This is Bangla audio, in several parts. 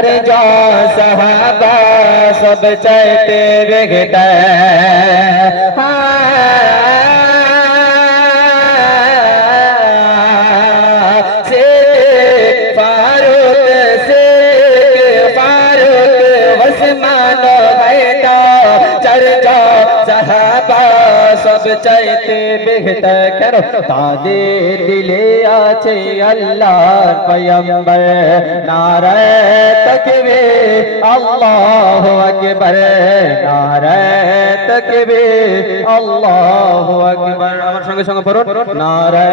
चर्चा सहाबा सब चाहते बिगड़ता से फारूक उस्मान बैठा चर्चा सहाबा सब चाहते बिगड़ता करो ताদের দিলে আছে আল্লাহর পয়গম্বর নারে তাকবীর আল্লাহু আকবার নারে তাকবীর আল্লাহু আকবার আমার সঙ্গে সঙ্গে পড়ুন নারে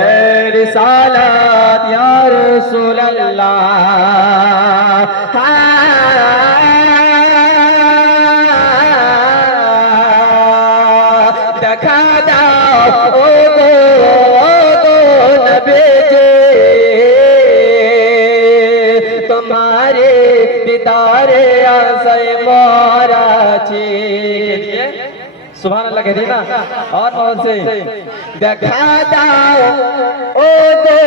রিসালাত ইয়া রাসূলুল্লাহ দেখা দাও ও গো নবীজি तुम्हारे दीदारे आसे मोराची सुभान अल्लाह कह दिए ना और बहुत से देखा दाओ ओ गो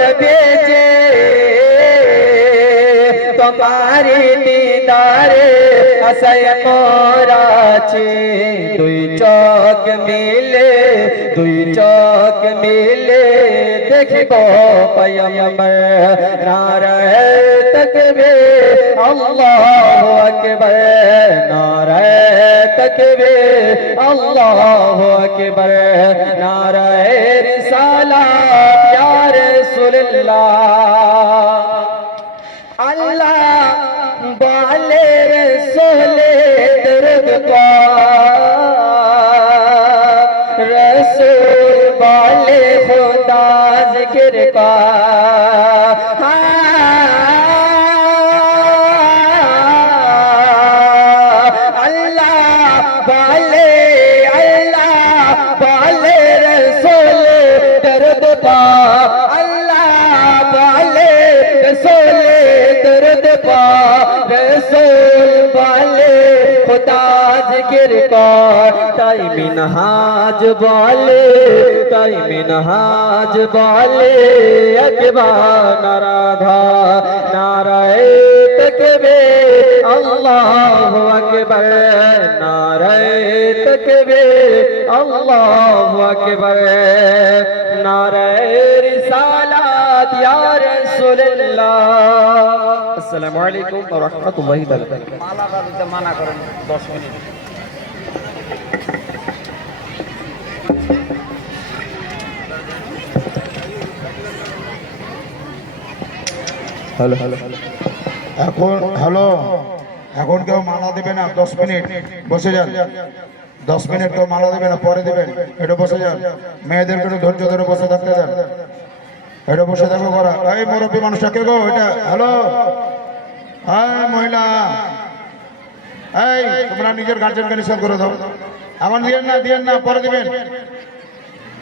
नबीजी तुम्हारे दीदारे आसे मोराची दुई चौक मिले देखो पयगंबर नारे तकबीर अल्लाहु अकबर नारे तकबीर अल्लाहु अकबर नारे रिसालत या रसूलुल्लाह अल्लाह वाले रसूल दर्द का रसूल वाले खुदा जिक्र का अल्लाह वाले रसूल दर्द पा अल्लाह वाले रसूल दर्द पा रसूल वाले खुदा जिक्र का ताई मिनहाज वाले अकबर नाराधा नाराए तकबीर अल्लाहु अकबर नाराए तकबीर अल्लाहु अकबर नाराए रिसालत या रसूलुल्लाह अस्सलामु अलैकुम व रहमतुल्लाहि व बरकातुहू माला বাজাতে মানা করেন 10 মিনিট হ্যালো এখন কেউ মালা দেবে না 10 মিনিট বসে যান 10 মিনিট কেউ মালা দেবে না পরে দেবেন এটা বসে যান মেয়েদেরকে একটু ধৈর্য ধরে বসে থাকতে দেন এটা বসে থাকো করা এই মুরব্বী মানুষটাকে গো এটা হ্যালো এই মহিলা এই তোমরা নিজের গার্জেনকে নিষেধ করে দাও আমার দিয়েন না পরে দিবেন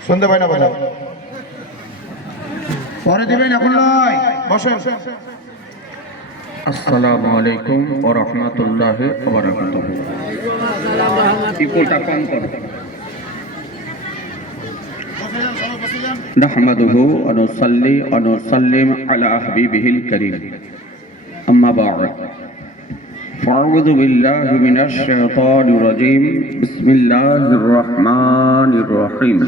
শুনতে পাই না বলো পরে দিবেন এখন নয় বসেন আসসালামু আলাইকুম ওয়া রাহমাতুল্লাহি ওয়া বারাকাতুহু ইকুলটা কম করো নাহমাদুহু ওয়া নুসাল্লি ওয়া নুসাল্লিম আলা হাবিবিহিল কারীম আম্মা বা'দ ফাউযু বিল্লাহি মিনাশ শাইতানির রাজীম বিসমিল্লাহির রহমানির রহিম